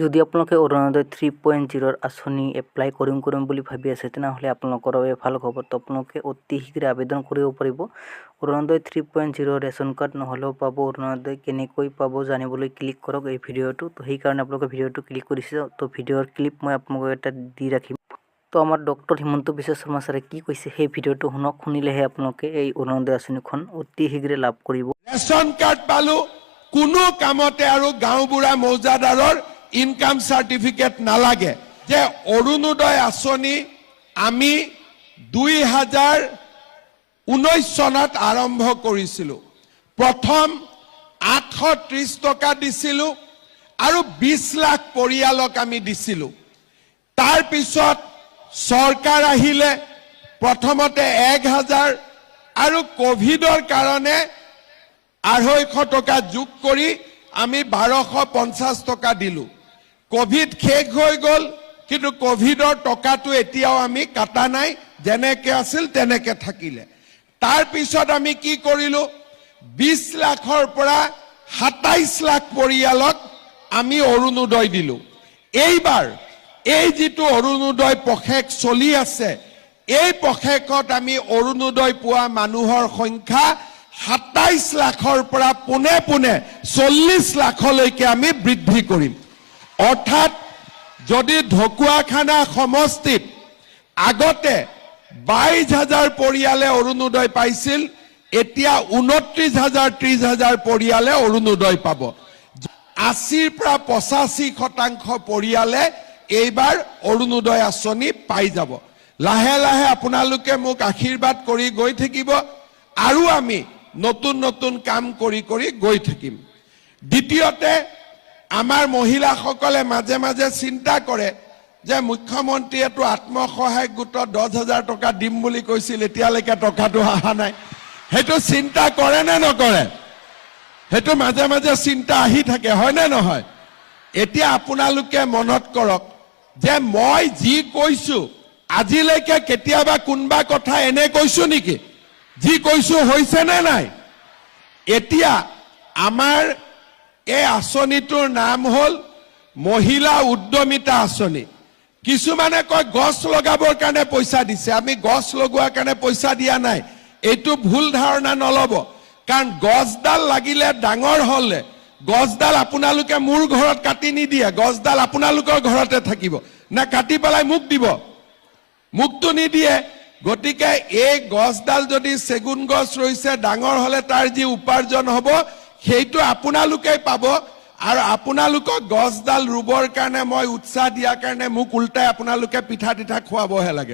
যদি আপোনালোকে অৰুণোদয় 3.0 আঁচনি এপ্লাই কৰিম বুলি ভাবি আছে তেনেহ'লে আপোনালোকৰ বাবে ভাল খবৰ। তো আপোনালোকে অতি শীঘ্ৰে আবেদন কৰিব পাৰিব। অৰুণোদয় 3.0 ৰেচন কাৰ্ড নহ'লেও পাব। অৰুণোদয় কেনেকৈ পাব জানিবলৈ ক্লিক কৰক এই ভিডিঅ'টো। তো সেইকাৰণে আপোনালোকে ভিডিঅ'টো ক্লিক কৰিছে। তো ভিডিঅ'ৰ ক্লিপ মই আপোনালোকক এটা দি ৰাখিম। তো আমাৰ ডক্টৰ হিমন্ত বিশ্ব শৰ্মা ছাৰে কি কৈছে সেই ভিডিঅ'টো শুনক। শুনিলেহে আপোনালোকে এই অৰুণোদয় আঁচনিখন অতি শীঘ্ৰে লাভ কৰিব। ৰেচন কাৰ্ড পালো, কোনো কামতে আৰু গাঁওবুঢ়া মৌজাদাৰৰ ইনকাম সাৰ্টিফিকেট নালাগে। যে অৰুণোদয় আঁচনি আমি 2019 চনত আৰম্ভ কৰিছিলো। প্ৰথম 830 টকা দিছিলো আৰু 20 লাখ পৰিয়ালক আমি দিছিলো। তাৰ পিছত চৰকাৰ আহিলে, প্ৰথমতে 1000 আৰু কোভিডৰ কাৰণে 250 টকা যোগ কৰি আমি 1250 টকা দিলো। কোভিড শেষ হৈ গল, কিন্তু কোভিডৰ টকাটো এতিয়াও আমি কাটা নাই, যেনেকে আছিল তেনেকে থাকিলে। তাৰ পিছত আমি কি কৰিলো, 20 লাখৰ পৰা 27 লাখ পৰিয়ালক আমি অৰুণোদয় দিলো। এইবাৰ এই যিটো অৰুণোদয় পখেক চলি আছে, এই পখেকত আমি অৰুণোদয় পোৱা মানুহৰ সংখ্যা 27 লাখৰ পৰা পুনে 40 লাখলৈকে আমি বৃদ্ধি কৰিম। অৰ্থাৎ যদি ঢকুৱাখানা সমষ্টিত আগতে 22,000 পৰিয়ালে অৰুণোদয় পাইছিল, এতিয়া 29,000 30,000 পৰিয়ালে অৰুণোদয় পাব। 80 পৰা 85% পৰিয়ালে এইবাৰ অৰুণোদয় আঁচনি পাই যাব। লাহে লাহে আপোনালোকে মোক আশীৰ্বাদ কৰি গৈ থাকিব আৰু আমি নতুন নতুন কাম কৰি গৈ থাকিম। দ্বিতীয়তে, আমাৰ মহিলাসকলে মাজে মাজে চিন্তা কৰে যে মুখ্যমন্ত্ৰীয়েতো আত্মসহায়ক গোটত 10,000 টকা দিম বুলি কৈছিল, এতিয়ালৈকে টকাটো অহা নাই। সেইটো চিন্তা কৰে নে নকৰে? সেইটো মাজে মাজে চিন্তা আহি থাকে, হয় নে নহয়? এতিয়া আপোনালোকে মনত কৰক যে মই যি কৈছো, আজিলৈকে কেতিয়াবা কোনবা কথা এনে কৈছো নেকি? যি কৈছো হৈছে নে নাই? এতিয়া আমাৰ এই আঁচনিটোৰ নাম হ'ল মহিলা উদ্যমিতা আঁচনি। কিছুমানে কয় গছ লগাবৰ কাৰণে পইচা দিছে। আমি গছ লগোৱাৰ কাৰণে পইচা দিয়া নাই, এইটো ভুল ধাৰণা নলব। কাৰণ গছডাল লাগিলে ডাঙৰ হলে, গছডাল আপোনালোকে মোৰ ঘৰত কাটি নিদিয়ে, গছডাল আপোনালোকৰ ঘৰতে থাকিব, না কাটি পেলাই মোক দিব? মুক্তো নিদিয়ে। গতিকে এই গছডাল যদি চেগুন গছ ৰৈছে, ডাঙৰ হলে তাৰ যি উপাৰ্জন হ'ব সেইটো আপোনালোকে পাব। আৰু আপোনালোকক গছডাল ৰুবৰ কাৰণে মই উৎসাহ দিয়াৰ কাৰণে মোক উল্টাই আপোনালোকে পিঠা তিঠা খুৱাবহে লাগে।